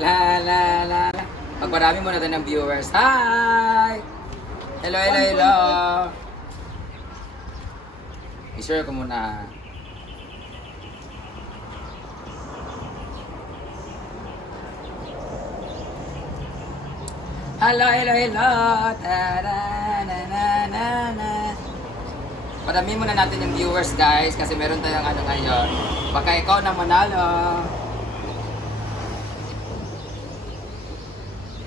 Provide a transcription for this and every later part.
La la la la. Magparami muna tayo ng viewers. Hi! Hello, hello, hello. I-share ko muna. Hello, hello, hello. Ta-da-na-na-na-na. Parami muna natin yung viewers guys kasi meron tayong ano ngayon. Baka ikaw na manalo.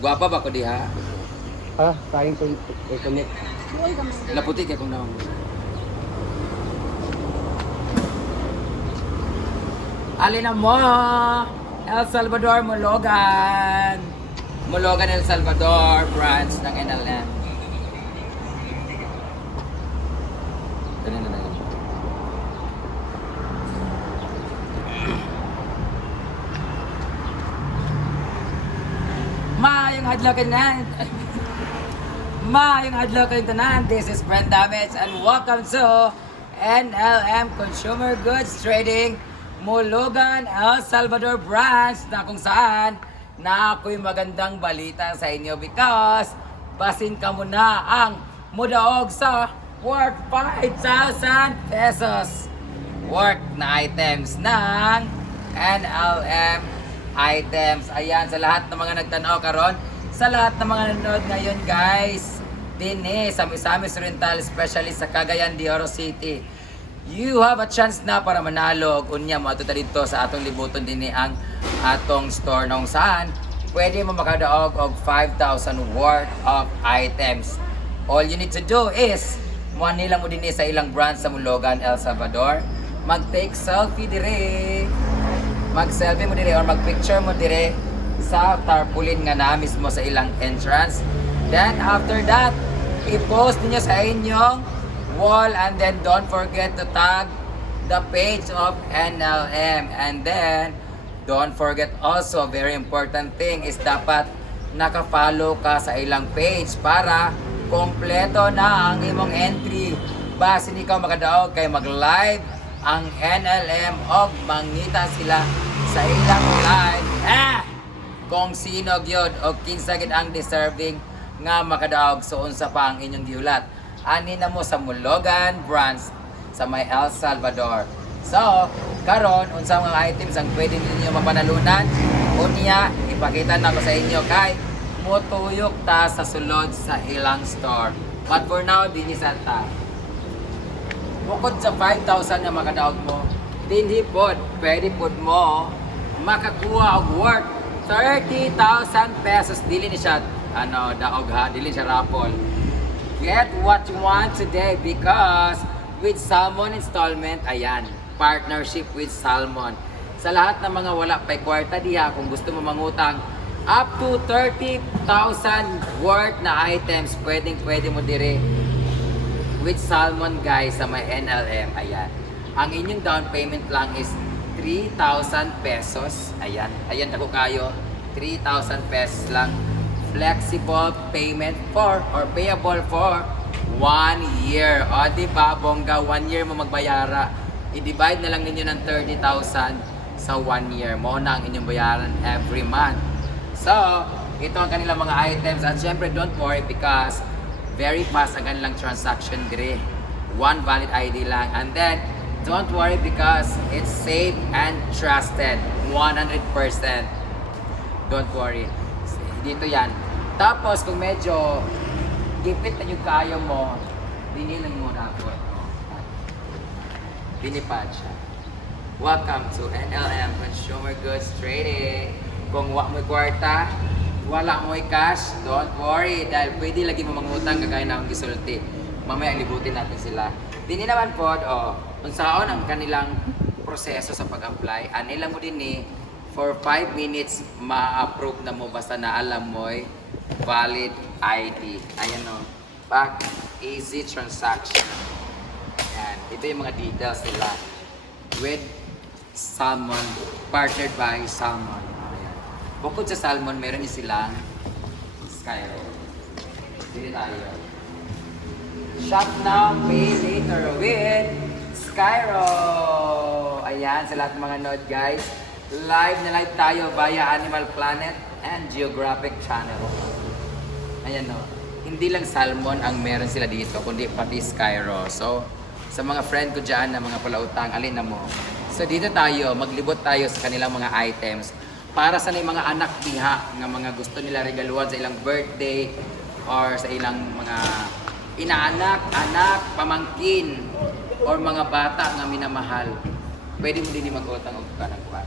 Guwapa ba ko diha? Kain ko connect. Laputi kaya kung naman. Alin na mo? El Salvador, Mologan. Mologan, El Salvador, branch ng NLM. Ganun na lang. Maayong adlaw ka na. Maayong adlaw ka tanan. This is Brent Damage and welcome to NLM Consumer Goods Trading Mologan, El Salvador branch na kung saan na ako'y magandang balita sa inyo because basin ka muna ang mudaog sa worth 5,000 pesos worth na items ng NLM items. Ayan, sa lahat ng mga nagtanaw karon, sa lahat ng mga nanonood ngayon guys, dini sa Misamis Oriental, especially sa Cagayan de Oro City, you have a chance na para manalo. Unya mo ato dito sa atong libuton dini ang atong store nung saan pwede mo makadaog og 5,000 worth of items. All you need to do is nila mo dini sa ilang branch sa Mologan, El Salvador, mag-take selfie dire, mag-selfie mo dire or mag-picture mo dire sa tarpaulin nga na mismo sa ilang entrance. Then after that, i-post niyo sa inyong wall and then don't forget to tag the page of NLM. And then don't forget also, very important thing is dapat naka-follow ka sa ilang page para kompleto na ang imong entry. Basin ikaw makadaog kay mag-live ang NLM og mangita sila sa ilang live. Kung sino gyud o kinsa gid ang deserving nga makadaog so unsa pa ang inyong giulat. Ani na mo sa Mologan branch sa may El Salvador. So, karon unsa mga items ang pwede ninyo mapanalunan? Unya, ipakita na ko sa inyo kay motuyok ta sa sulod sa ilang store. But for now, dinhi sa ta. Bukod sa 5,000 na makadaog mo, dinhi pod, pwede pod mo makakuha og worth 30,000 pesos. Dili ni siya daog ha, dili siya raffle. Get what you want today because with Salmon Installment, ayan, partnership with Salmon. Sa lahat ng mga wala pa'y kwarta diha, kung gusto mo mangutang up to 30,000 worth na items, pwede mo dire with Salmon guys sa may NLM. Ayan, ang inyong down payment lang is 3,000 pesos. Ayan, ako kayo, 3,000 pesos lang. Flexible payment for or payable for 1 year. O diba, bongga, 1 year mo magbayara. I-divide na lang ninyo ng 30,000 sa 1 year. Mo na ang inyong bayaran every month. So, ito ang kanilang mga items. At syempre, don't worry because very fast ang kanilang transaction dire. One valid ID lang. And then, don't worry because it's safe and trusted. 100%. Don't worry. Dito yan. Tapos, kung medyo gipit na yung kayo mo, dinilang mo na ako. Dinipad siya. Welcome to NLM Consumer Goods Trading. Kung wala mo kwarta, wala mo cash, don't worry dahil pwede lagi mo mangutang kagaya na akong gisulti. Mamaya libutin natin sila. Dini naman po, unsaon ang kanilang proseso sa pag-apply. Anila mo din for 5 minutes ma-approve na mo basta na alam mo'y valid ID. Ayan o. Back, easy transaction. Ayan. Ito yung mga details nila. With Salmon, partnered by Salmon. Ayan. Bukod sa Salmon, meron din silang Skyro. Dili tayo. Shop now, pay later with Skyro. Ayan, sa lahat ng mga node guys. Live na live tayo via Animal Planet and Geographic Channel. Ayan o. Hindi lang salmon ang meron sila dito, kundi pati Skyro. So, sa mga friend ko dyan na mga palautang, alin na mo. So, dito tayo, maglibot tayo sa kanilang mga items para sa mga anak diha nga mga gusto nila regaluhan sa ilang birthday or sa ilang mga inaanak, anak, pamangkin, or mga bata nga minamahal. Pwede mo din mag-utang og kanang kwan.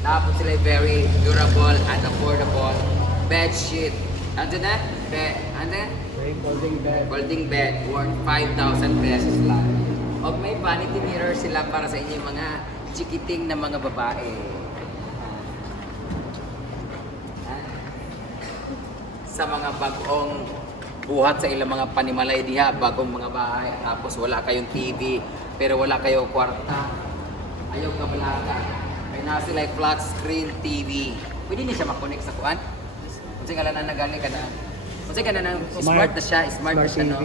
Tapos sila very durable and affordable bed sheet. Ano na? Folding bed. Folding bed worth 5,000 pesos lang. O may vanity mirror sila para sa inyong mga chikiting na mga babae. Sa mga bagong buhat sa ilang mga panimalay diha, bagong mga bahay, tapos wala kayong TV, pero wala kayong kwarta. Ayaw ka balaga. May nasa sila flat screen TV. Pwede niya siya makonect sa kuan. Kasi nga lang nagaling ka na. Kasi ka na smart na siya, smart na siya, no?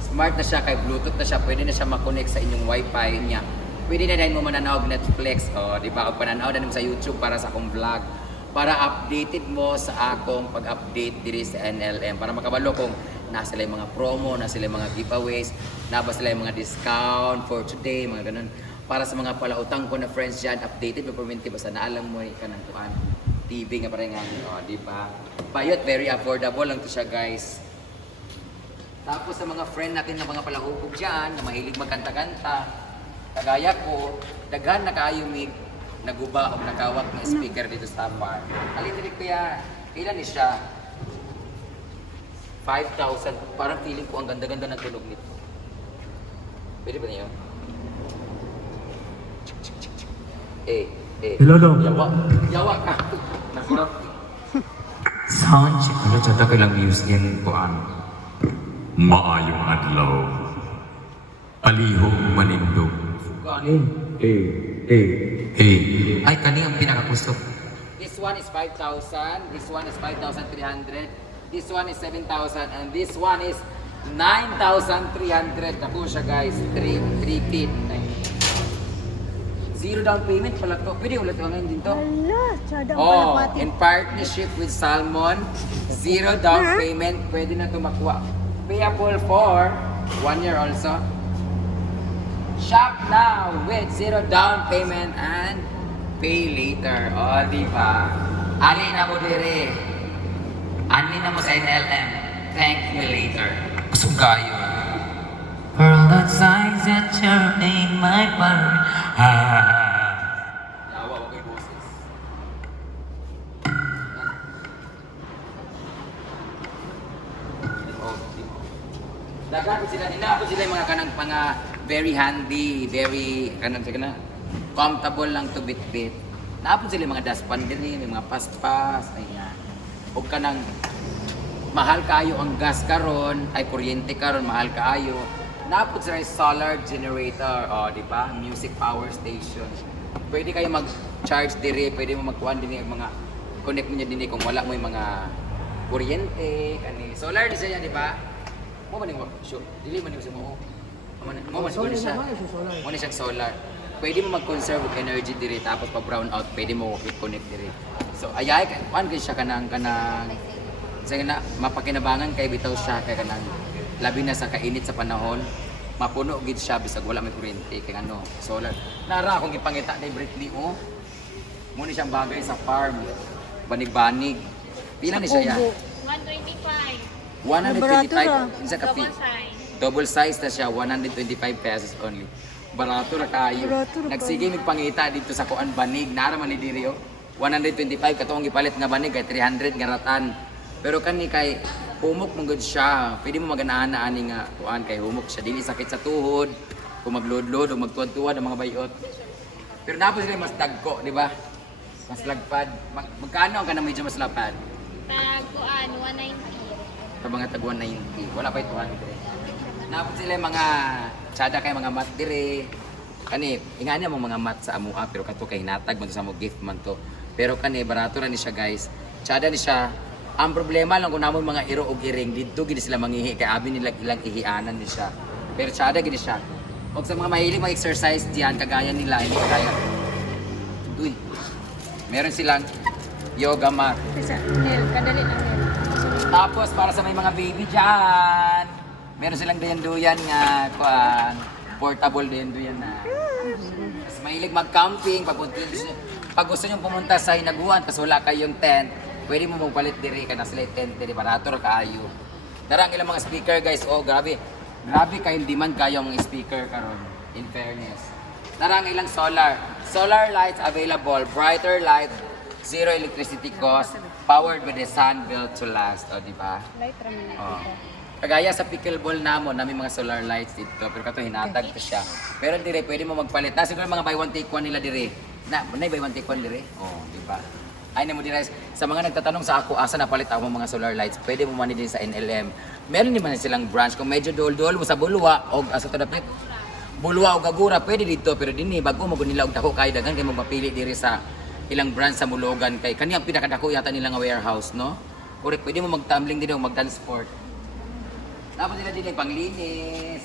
Smart na siya, kay Bluetooth na siya, pwede na siya makonect sa inyong wifi niya. Pwede na din mo mananaog Netflix, o di ba? O pananaog na sa YouTube para sa akong vlog. Para updated mo sa akong pag-update diri sa NLM. Para makabalo kung nasa sila yung mga promo, nasa sila yung mga giveaways, naba sila yung mga discount for today, mga ganun. Para sa mga palautang ko na friends dyan, updated mo permanente basta na alam mo yung kanang kuan. TV nga parang nga, o di ba? Bayot, very affordable lang to siya, guys. Tapos sa mga friend natin na mga palahubog dyan, na mahilig magkanta-kanta, kagaya ko, daghan na kayo may naguba o nakawak na speaker dito sa bar. Alin din kaya, ilan ni siya? 5,000. Parang feeling ko ang ganda-ganda ng tunog nito. Pwede ba niyo? Hello, Dong. Yawa ka. Nakurap. Sound check. Ano tsada ka lang museum ko ano? Maayong adlaw. Palihog manindog. Hey. Ay, kani ang pinakakusog. This one is 5,000. This one is 5,300. This one is 7,000. And this one is 9,300. Ako siya, guys. 3 feet. Zero down payment pala to. Pwede ulit ko ngayon din to. Ala, tsada Oh, pala pati. in partnership with Salmon, zero down payment, pwede na ito makuha. Payable for 1 year also. Shop now with zero down payment and pay later. O, di ba? Ali na mo dire. Ani na mo sa NLM. Thank me later. Sugayo. For all the signs that you're in my part. Yawa ko yung boses. Dagan sila nila ako sila yung mga kanang very handy, very kanang na comfortable lang to bit-bit. Naapon sila yung mga dustpan din, may mga paspas, ayan. O kanang mahal kaayo ang gas karon, ay kuryente karon, mahal kaayo. Naapon sila yung solar generator, di ba? Music power station. Pwede kayo mag-charge diri, pwede mo magkuhan din yung mga connect mo niya din kung wala mo yung mga kuryente, kani. Solar di siya, di ba? Mo man yung show. Dili man yung mo. Mo man siya. Mo na siyang solar. Pwede mo mag-conserve of energy diri tapos pag brown out, pwede mo i-connect diri. So ayay ka, kuan kay siya kanang sige na mapakinabangan kay bitaw siya kay kanang labi na sa kainit sa panahon. Mapuno gid siya bisag wala may kuryente kay ano, solar. Nara akong ipangita ni Britney oh. Mo ni siyang bagay sa farm. Banig-banig. Pila ni siya yan? 125. 125 sa kape. Double size. Double size na siya, 125 pesos only. Barato na kayo. Barato na Nagsige nagpangita dito sa kuan banig, nara man ni diri oh. 125 katong gipalit nga banig kay 300 nga ratan. Pero kani kay humok mong good siya. Pwede mo maganahan na ani nga kuan kay humok siya dili sakit sa tuhod. Kung magload-load o magtuwad-tuwad ang mga bayot. Pero napos sila mas dagko, di ba? Mas lagpad. Magkano ang kanang medyo mas lapad? Tagkuan, 190. Sa mga tag 190. Wala pa ito 200. Napos sila yung mga tsada kay mga mat dire. Kani, inganya mo mga mat sa amua pero kato kay hinatag man to sa mo gift man to. Pero kani barato ra ni siya guys. Tsada ni siya. Ang problema lang kung namon mga iro og iring didto gid sila mangihi kay abi nila ilang ihianan ni siya. Pero tsada gid siya. O sa mga mahilig mag-exercise diyan, kagaya nila, hindi kagaya. Uy, meron silang yoga mat. Isa, Nel, kadali lang Nel. Tapos para sa may mga baby dyan, meron silang duyan-duyan nga, kuan, portable duyan-duyan na. Mas mahilig mag-camping, pag gusto nyo pumunta sa hinaguan, tapos wala kayong tent, pwede mo magpalit diri ka na sila yung tent, di barato ra kaayo. Darang ilang mga speaker guys, oh grabe. Grabe kayong demand kayo mga speaker karon, in fairness. Darang ilang solar. Solar lights available, brighter light, zero electricity cost, powered by the sun, built to last. O, di ba? Light raman na Oh. dito. Kagaya sa pickleball namon, namin mga solar lights dito, pero kato hinatag to siya. Pero dire pwede mo magpalit. Na siguro mga buy one take one nila dire. Na buy one take one dire. Oh, di ba? Ay na mo dire sa mga nagtatanong sa ako asa napalit ako mga solar lights, pwede mo man din sa NLM. Meron naman silang branch kung medyo dol-dol mo sa Bulwa o asa to dapit. Bulwa o Gagura pwede dito pero dinhi bago mo nila og dako kay daghan kay mo mapili dire sa ilang branch sa Mulugan kay kani ang pinakadako yata nila nga warehouse, no? Correct, pwede mo magtumbling din o mag-transport. Tapos nila din panglinis.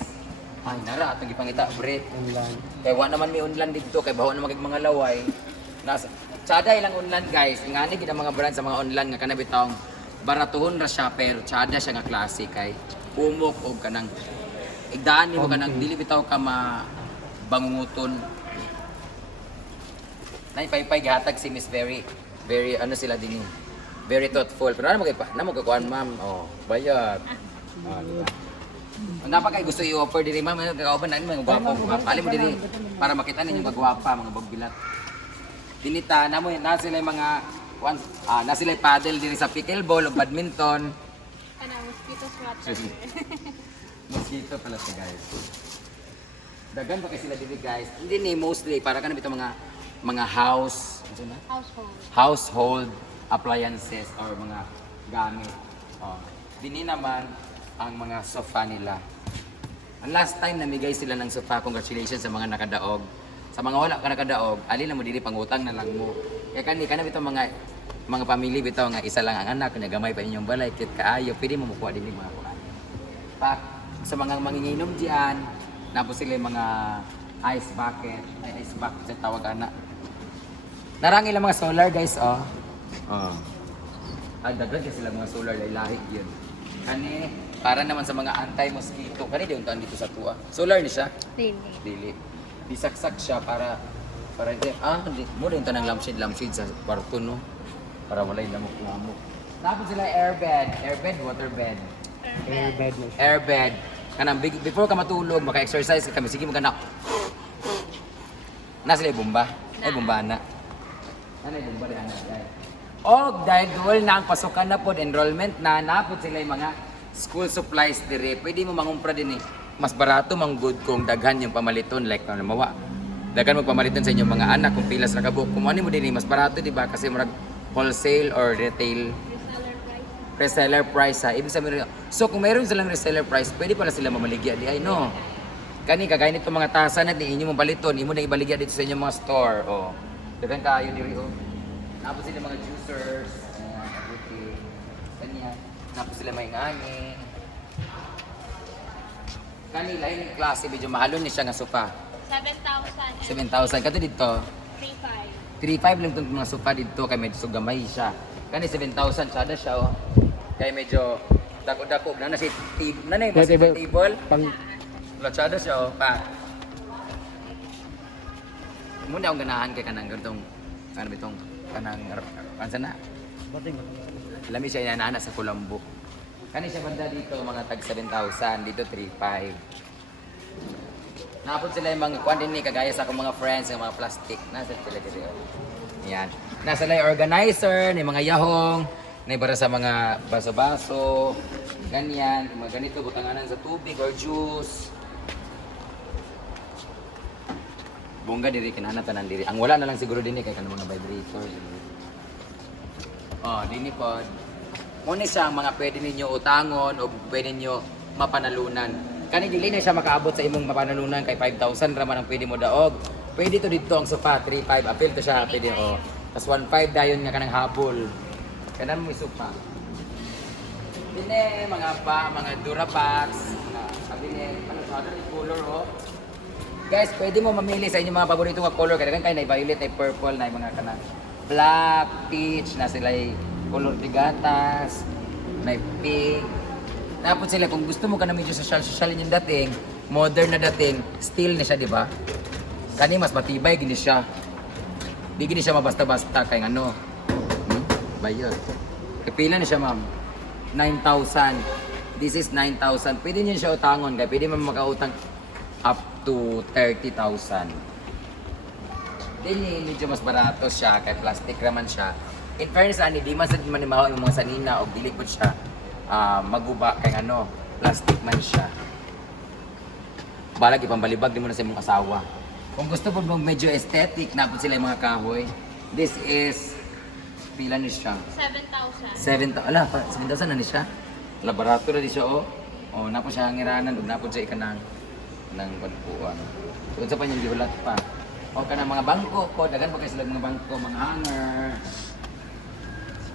Ay, nara, itong ipangita, Brit. Online. Kaya wala naman may unlan dito, kaya baho na magig mga laway. Nasa, tsada ilang unlan guys. Ingani gid ang mga brand sa mga unlan nga kanabitong baratuhon ra siya pero tsada siya nga klase kay umok og kanang igdaan nimo kanang dili bitaw ka bangunguton. Nay paypay gihatag si Miss very ano sila din very thoughtful. Pero ano magkuan ma'am? Oh, bayad. Ah, diba? Ang dapat kayo gusto i-offer diri ma'am, kauban na mga gwapo, pali mo diri para makita ninyo mga gwapa, mga bagbilat. Dinita namo na sila yung mga na sila yung paddle diri sa pickleball o badminton. Kana, mosquito swatter. Mosquito pala siya guys. Dagan pa kay sila diri guys. Hindi ni mostly para kanang bitaw mga house, ano na? Household. Household appliances or mga gamit. Oh. Dini naman ang mga sofa nila. Ang last time namigay sila ng sofa, congratulations sa mga nakadaog. Sa mga wala ka nakadaog, alin na mo dili pangutang na lang mo. Kaya kana bitaw mga pamilya bitaw nga isa lang ang anak, kanya gamay pa inyong balay, kit kaayo, pwede mo makuha din mga kuan. Pa sa mga manginginom diyan, napos sila yung mga ice bucket sa tawag ana. Narang ilang mga solar guys, oh. Oh. Dagdag kasi sila mga solar lahi yun. Kani para naman sa mga anti-mosquito. Kani di untaan dito sa tuwa. Solar ni siya. Dili. Dili. Disaksak siya para di mo rin tanang lampshade sa kwarto no. Para walay lamok-lamok. Tapos sila airbed, waterbed. Airbed na siya. Airbed. Kanang before ka matulog, maka-exercise ka kami sige mo kana. Na sila yung bomba. Ay bomba na. Ano yung bomba na guys? Og dahil dual na ang pasukan na po, enrollment na, napod sila yung mga school supplies dire. Pwede mo mangumpra din eh. Mas barato mang good kung daghan yung pamaliton like na mawa. Daghan mo pamaliton sa inyong mga anak kung pilas ra ka buok. Kung ano mo din eh, mas barato di ba kasi murag wholesale or retail reseller price ha. Ibig sabihin, so kung mayroon silang reseller price, pwede pala sila mamaligya di ay no. Kani kagaya nito mga tasa na di inyo mong baliton, imo na ibaligya dito sa inyong mga store. Oh. Daghan kayo diri oh. Tapos sila mga juicers, everything, ganyan. Tapos sila may ngani. Kanila yung klase, medyo mahalon niya siya nga sofa. 7,000. 7,000. Kato dito, 3,500. 3,500 lang itong mga sofa dito, kaya medyo sugamay siya. Kani 7,000, tsada siya oh. Kaya medyo dako-dako. Na si nanay mo si table. Pang Wala tsada siya oh. Pa. Muna akong ganahan kay kanang ganitong, ano bitong, kanang, kansan na? bating. Lami siya inanana sa Colombo. Kani siya banda dito, mga tag 7,000, dito 3,500. Napod sila yung mga kuwan din ni, kagaya sa akong mga friends, yung mga plastic. Nasa sila dito. Yan. Nasa sila yung organizer, yung mga yahong, na para sa mga baso-baso, ganyan, yung mga ganito, butanganan sa tubig or juice. Bongga diri, kinanatanan diri. Ang wala na lang siguro din kay kanang mga vibrator. Oh, dini pod. Muna siya ang mga pwede ninyo utangon o pwede ninyo mapanalunan. Kani dili na siya makaabot sa imong mapanalunan kay 5,000 ra man ang pwede mo daog. Pwede to dito ang sofa 3,500 apil to siya pwede oh. Tas 1,500 dayon nga kanang habol. Kanan mo sofa. Dine mga Durapax, abine ano sa color oh. Guys, pwede mo mamili sa inyong mga paborito nga color. Kaya kayo na violet, na purple, na mga kanang black, peach, na sila color de gatas, na pink. Tapos sila, kung gusto mo ka na medyo social yung dating, modern na dating, steel na siya, di ba? Kani mas matibay, gini siya. Di gini siya mabasta-basta, kaya ano. Bayad. Kapila na siya, ma'am. 9,000. This is 9,000. Pwede niyo siya utangon, kaya pwede mo makautang up to 30,000. Then medyo mas barato siya, kaya plastic naman siya. In fairness, ani, di man sa manimahaw yung mga sanina o dili ko siya maguba, kaya ano, plastic man siya. Balag, ipambalibag din mo na sa imong asawa. Kung gusto po mong medyo aesthetic, napot sila yung mga kahoy. This is, pila ni siya? 7,000. 7,000, ala, 7,000 na ni siya. Ala, barato na di siya, oh. Oh, napot siya hangiranan, napot siya ikanang ng pagpuan. Kung sa pa niyang gihulat pa. O ka ng mga bangko po, dagan po kayo sila mga bangko, mga hanger.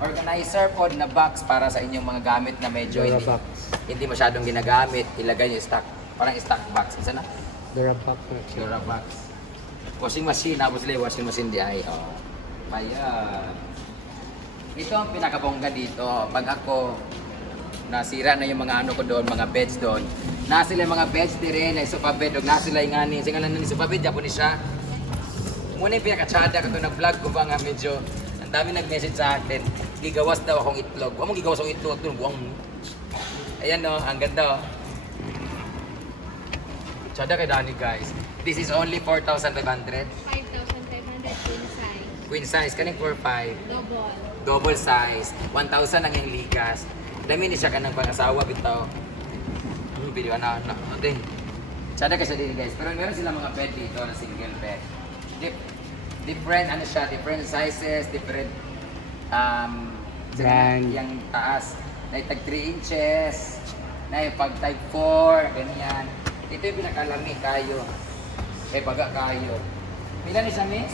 Organizer po na box para sa inyong mga gamit na medyo hindi masyadong ginagamit. Ilagay niyo stock, parang stock box. Isa na? Durabox. Durabox. Washing machine, tapos sila washing machine di ay. Oh. Ayan. Ito ang pinakabongga dito. Pag ako nasira na yung mga ano ko doon, mga beds doon. Na sila mga beds dire, na sofa bed, og na sila yung ani. Singalan na ni sofa bed, Japon siya. Muna yung pinakatsada ko nag-vlog ko ba nga medyo ang dami nag-message sa akin. Gigawas daw akong itlog. Huwag mong gigawas akong itlog, ito buwang mo. Ayan no, ang ganda oh. Tsada kay Danny guys. This is only 4,500. 5,500 queen size. Queen size, kaning 4,500. Double. Double size. 1,000 ang yung ligas. Dami ni siya ka ng pang-asawa bitaw. Video na. Ding. Tsada kasi din guys. Pero meron sila mga bed dito na single bed. Different ano siya, different sizes, different Brand. yung taas. Na tag 3 inches, na pag type 4, ganyan. Ito yung pinakalami kayo. Kaya baga kayo. Pila ni siya, miss?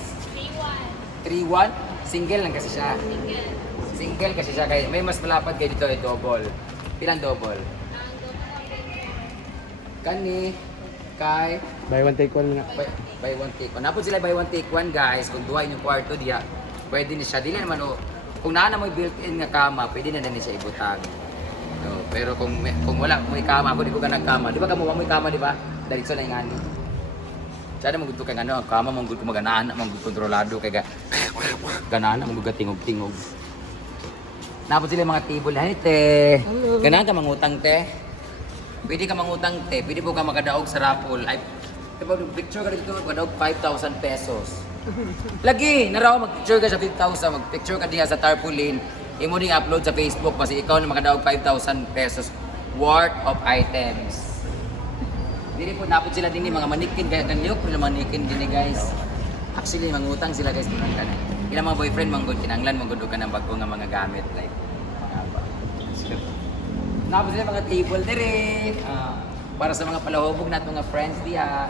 3,100. 3,100? Single lang kasi siya. Single. Single kasi siya. Kaya may mas malapad kayo dito ay double. Pilang double? Ang double. Kani, kay, Buy one take one nga. buy one take one. Napod sila buy one take one guys. Kung duha yung kwarto diya, pwede ni siya. Dili naman o, kung naa na mo built-in nga kama, pwede na din siya ibutang. No, pero kung wala mo kama, ako di ko ka nagkama. Di ba kamo mo kama, di ba? Diretso na yung ani. Sana mong gusto kay ano, kama mong gusto maganaan, mong kontrolado kay ganaan mong gusto tingog-tingog. Napod sila mga table, "Hay te. Ganahan ka mangutang te?" Pwede ka mangutang te, pwede po ka makadaog sa raffle. Ay, diba, picture ka dito, makadaog 5,000 pesos. Lagi, naraw mag-picture ka sa 5,000, mag-picture ka diya sa tarpaulin. Imo ding upload sa Facebook kasi ikaw na makadaog 5,000 pesos worth of items. Dili po napod sila din mga manikin kaya kanyo ko na manikin din guys. Actually mangutang sila guys din kan. Ilang mga boyfriend manggod kinanglan manggod ka ng bago nga mga gamit like mga ba. Napod sila mga table dire. Para sa mga palahubog nato nga friends diya.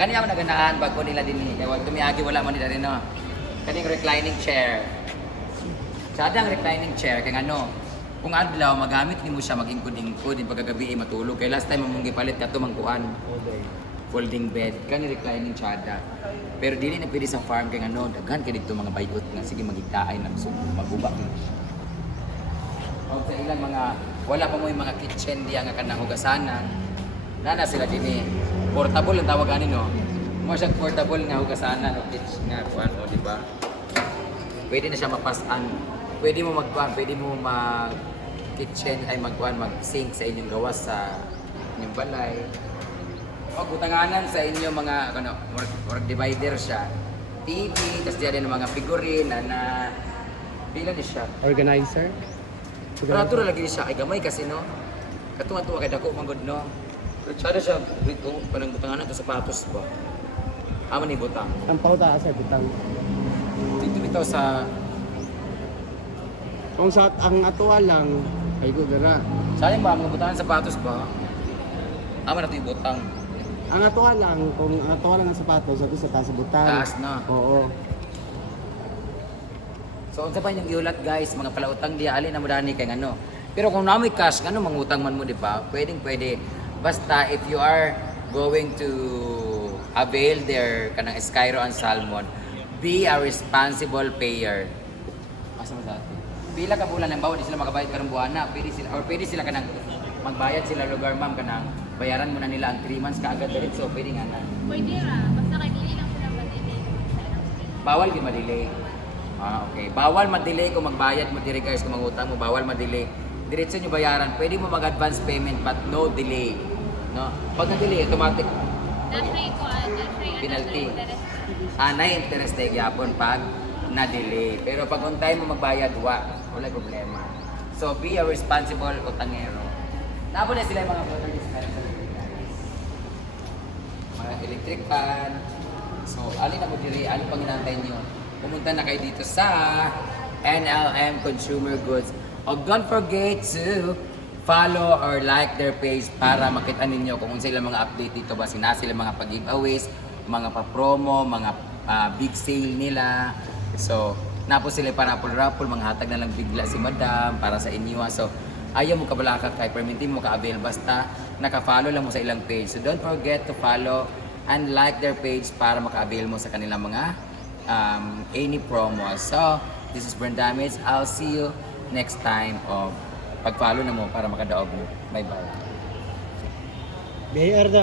Kani ako naganaan bago nila din ni. Kaya wag tumiagi wala man nila rin no. Kaning reclining chair. Sada ang reclining chair kay ano. Kung adlaw magamit nimo siya mag-ingkod-ingkod din pagkagabi matulog. Kay last time mong gipalit kato mangkuan. Folding bed, kani reclining chada. Pero dili na pwede sa farm kay ano, daghan kay dito mga bayot nga sige magigdaay na so maguba. O sa ilang mga wala pa mo yung mga kitchen diya nga kanang hugasanan. Nana sila dinhi. Portable ang tawag ani no. Mo siya portable nga hugasanan o kitchen nga kuan o di ba? Pwede na siya mapasan. Pwede mo magkuan, pwede mo kitchen ay magkuan mag-sink sa inyong gawas sa inyong balay. O kutanganan sa inyong mga ano, work divider siya. TV, tapos diyan din mga figurine na pila ni siya. Organizer. Natural lagi siya ay gamay kasi no. Katuwa-tuwa kay dako manggod no. Pero tsada siya dito, parang butanganan to sapatos ba. Amo ni butang. Ang pauta sa bitang. Dito bitaw sa Kung sa ang atuwa lang, ay ko dara. sayang ba mga butangan sapatos ba? Amo na to yung butang. Ang atuwa lang, kung ang atuwa lang ang sapatos, ato sa taas sa butang. Taas na. Oo. So unsa pa yung giulat guys, mga palautang di ali na mo dani kay ano. Pero kung namoy cash ngano mangutang man mo di ba? Pwedeng pwede. Basta if you are going to avail their kanang Skyro and Salmon, be a responsible payer. Asa mo sa atin? Pila ka bulan ng bawal di sila makabayad karong buwan na, pwede sila kanang magbayad sila lugar ma'am kanang bayaran mo na nila ang 3 months kaagad diretso, pwede nga na. Pwede ra. Basta kay dili lang sila matindig sa ilang state. Bawal di ma-delay. Okay. Bawal ma-delay kung magbayad mo diri guys, kung mangutang mo, bawal ma-delay. Diretso nyo bayaran. Pwede mo mag-advance payment but no delay. No? Pag na-delay, automatic Dashay ko, dashay penalty. interest. Na interest na gyapon pag na-delay. Pero pag on time mo magbayad, wala problema. So be a responsible utangero. Nabo na sila yung mga water dispenser. Mga electric fan. So, alin na mo diri, alin pang inantay nyo. Pumunta na kayo dito sa NLM Consumer Goods. O don't forget to follow or like their page para makita ninyo kung sila mga update dito ba sila mga pag-giveaways, mga pa-promo, mga big sale nila. So, napo sila para raffle, mga hatag na lang bigla si Madam para sa inyo. So, ayaw mo kabalaka kay permitin mo ka-avail basta naka-follow lang mo sa ilang page. So, don't forget to follow and like their page para maka-avail mo sa kanilang mga any promos. So, this is Brand Damage. I'll see you next time. Pag-follow na mo para makadaog mo. Bye-bye. BIR